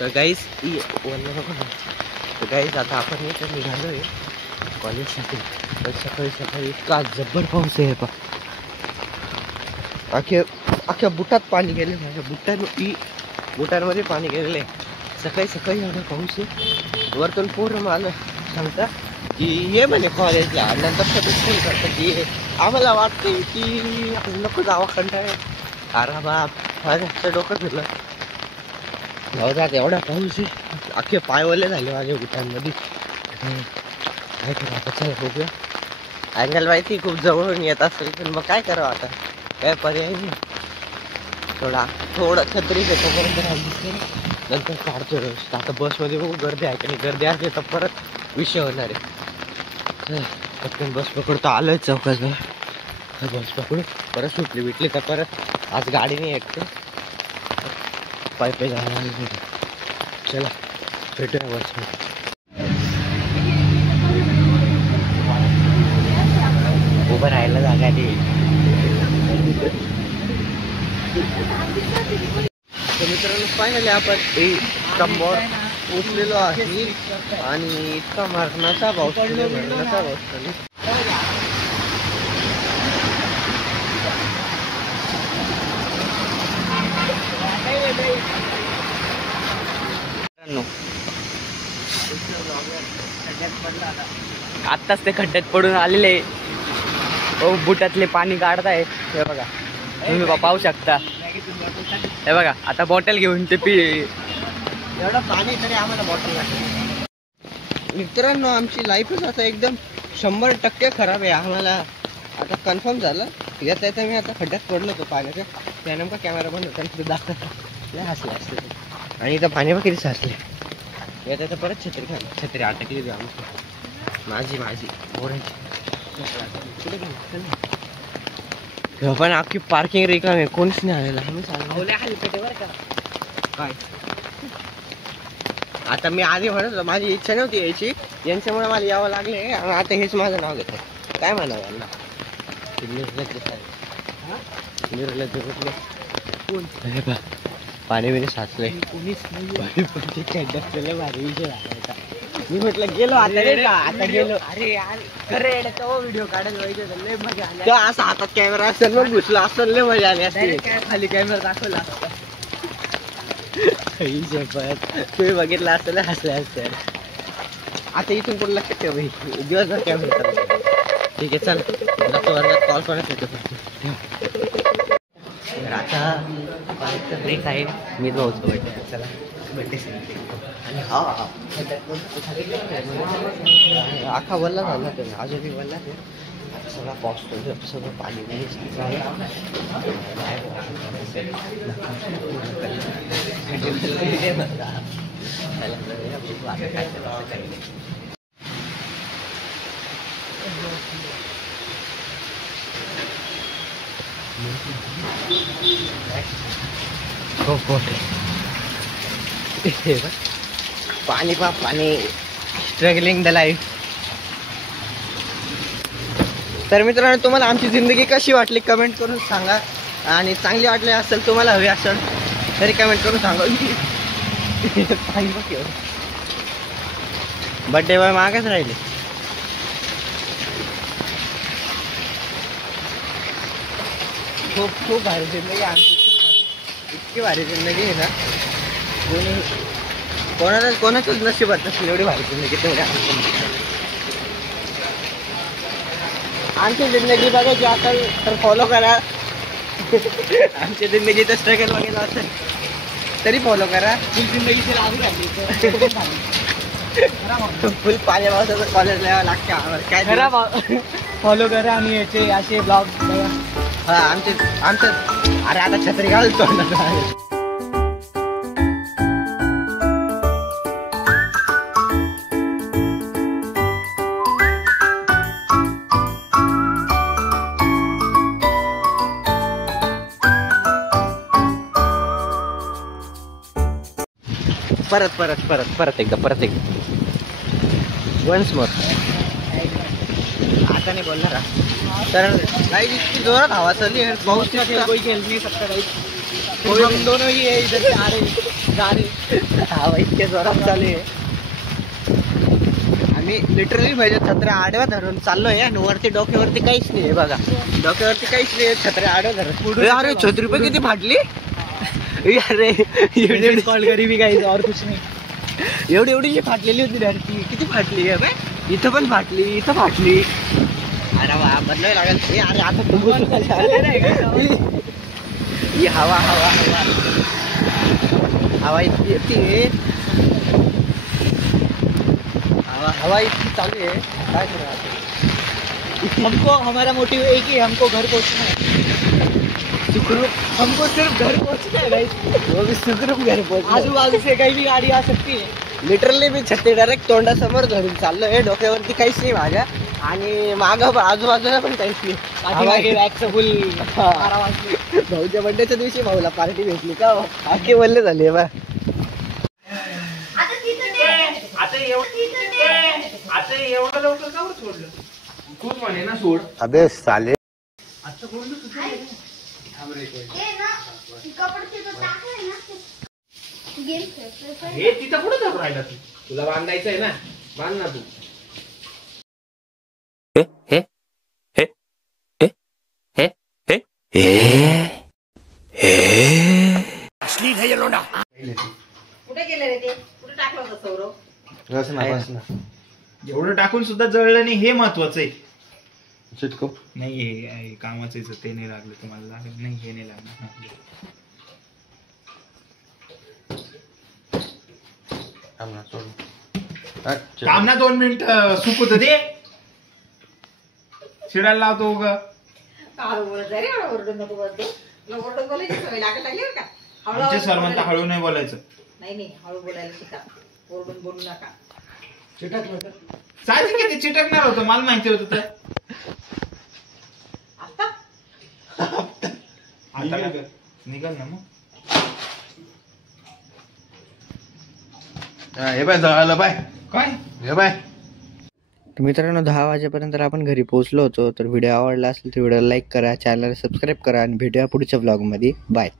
तर गाईस तर गाईस आता आपण इथं निघालो आहे कॉलेजसाठी. तर सकाळी सकाळी इतका जब्बर पाऊस आहे पा. अख्ख्या बुटात पाणी गेले, माझ्या बुटांमध्ये पाणी गेलेलं आहे. सकाळी सकाळी एवढा पाऊस आहे. वरतून पोरं मला सांगता की ये म्हणे कॉलेजला. नंतर सगळं फोन करतात की आम्हाला वाटते की आपण नको जावा, कंटाळे. अरे बाप, माझ्या डोकं फिरलं. जात एवढा पाऊस आहे, अख्खे पायवले झाले माझ्या बुटांमध्ये. काय करू आता, चला बघूया. अँगल माहिती खूप जवळून येत असेल पण मग काय करावं आता, काय पर्याय नाही. थोडं छत्री घेतोपर्यंत राहिली, नंतर काढतो रोज. आता बसमध्ये बघू गर्दी आहे का नाही. गर्दी असते तर परत विषय होणार आहे. पटकन बस पकडतो, आलोय चौकाजवळ. बस पकडू, परत सुटली बिटली तर परत आज गाडी नाही येत, पाय जायला. चला भेटूया बसमध्ये. उभं राहायला जागा नाही. मित्रांनो फायनली आपण स्टंबावर पोचलेलो आहे आणि इतका मरणाचा पाऊस चालू. आत्ताच ते खड्ड्यात पडून आलेले बुटातले पाणी काढताय. हे बघा, तुम्ही पाहू शकता. हे बघा, आता बॉटल घेऊन ते एवढं पाणी तरी आम्हाला बॉटल लागते. मित्रांनो आमची लाईफच आता एकदम 100% खराब आहे. आम्हाला आता कन्फर्म झालं. येता येता मी आता खड्ड्यात पडलो होतो पाण्याच्या. त्या नेमका कॅमेरा बंद होता आणि दाखवता हसले असते आणि इथं पाणी बघ किती साचले. येता येता परत छत्री अटकली आमची माझी ओरांची. पण अख्खी पार्किंग रिकामी आहे, कोणीच नाही आलेला. काय आता मी आधी म्हणत होतो, माझी इच्छा नव्हती यायची, यांच्यामुळे मला यावं लागले. आणि आता हेच माझं नाव घेतात. काय म्हणावं यांना, पाणी बिणी साचलंय. मी म्हटलं गेलो आता गेलो. अरे खरे व्हिडिओ काढायला पाहिजे. असा हातात कॅमेरा असेल मग घुसला असेल, लय मजा आली असते. खाली कॅमेरा दाखवला असता. तुम्ही बघितलं असेल, हसले असते. आता इथून कोण लक्षात ठेव दिवसभर कॅमेरा. ठीक आहे, चल जातो वर्गात, कॉल करत येतो. आता ब्रेक आहे. मी भाऊच भेटते. चला भेटते. आणि आखा वल्ला झाला ते, अजूनही वल्ला ते. सगळा पाऊस पडतो, सगळं पाणी पाणी पाणी स्ट्रगलिंग द लाईफ. तर मित्रांनो तुम्हाला आमची जिंदगी कशी वाटली कमेंट करून सांगा. आणि चांगली वाटली असेल, तुम्हाला हवी असेल तरी कमेंट करून सांगा. बर्थडे बॉय मागच राहिले. खूप भारी जिंदगी आमची, इतकी भारी जिंदगी आहे ना. कोणाचंच नशिबात नसेल एवढी भारी जिंदगी तेवढी आमची जिंदगी बघायची असेल तर फॉलो करा. आमची जिंदगीचं स्ट्रगल बघायचं असेल तरी फॉलो करा. फुल पाणी पावसाचं कॉलेज यावं लागतं आम्हाला. काय करा, फॉलो करा. आणि याचे असे ब्लॉग बघा. हा आमचं अरे आता छत्री घालतो. परत एकदा वन्स मोर. आता नहीं बोलना रहा सर गाइस, इसकी जोरात हवा चली है, बहुत कोई खेल नहीं सकता गाइस, कोई हम दोनों ही है इधर से आ रहे हैं। हवा इतके जोरात चालू आहे. आम्ही लिटरली म्हणजे छत्र्या आडव्या धरून चाललोय आणि वरती डोक्यावरती काहीच नाही बघा. डोक्यावरती काहीच नाही, छत्र्या आडव्या धरून. अरे छत्री पण किती फाटली. अरे कॉल करी मी काही और कुछ नाही. एवढी एवढी फाटलेली होती धरती, किती फाटली आहे. इथं पण फाटली, इथं फाटली. अरे वा बदलावी लागेल. अरे आता हवा हवा हवा हवा इतकी येते. हवा इतकी चालू है. काय करा. हमको हमारा मोटिव एक ही, हमको घर पहुंचना है. सुखरूप. हमको सिर्फ घर पहुंचना है गाइस. वो भी सुखरूप घर पहुंचना. आजू बाजू से काही भी गाडी आ सकती है. लिटरली मी छत्री डायरेक्ट तोंडासमोर धरून चाललो आहे. डोक्यावरती काहीच नाही माझ्या आणि मागं आजूबाजूला पण काहीच नाही. फुल भाऊच्या बर्थडेच्या दिवशी भाऊला पार्टी भेटली का आखे वल्ले झाले बा. आता एवढं लवकर का सोडलं. खूप म्हणे ना सोड. अबे साले. आता बोललो हे तिथं कुठं जाऊन राहिला तू. तुला बांधायचं आहे ना, बांध ना तू. कुठे गेले रे ते, कुठे टाकलं होतं सौरव. एवढं टाकून सुद्धा जळलं नाही, हे महत्वाचं आहे. चिटको नाही हे कामाचं आहे, ते नाही लागलं तुम्हाला लागलं नाही, हे नाही लागलं. काम ना 2 मिनिट सुकू तर दे. शिडायला लावतो ग. ओरडून नको बोलतो. ओरडून बोलायची सवय लागली का. आमचे सर म्हणता हळू नाही बोलायचं. नाही हळू बोलायला शिका. ओरडून बोलू नका. साहजिक आहे, ते चिटकणार होतं, मला माहिती होतं. तर आता निघाल ना मग. हे बाय जळालं बाय. काय हे बाय. तर मित्रांनो 10 वाजेपर्यंत आपण घरी पोहोचलो होतो. तर व्हिडिओ आवडला असेल तर व्हिडिओला लाईक करा, चॅनलला सबस्क्राईब करा आणि भेटूया पुढच्या व्लॉगमध्ये. बाय.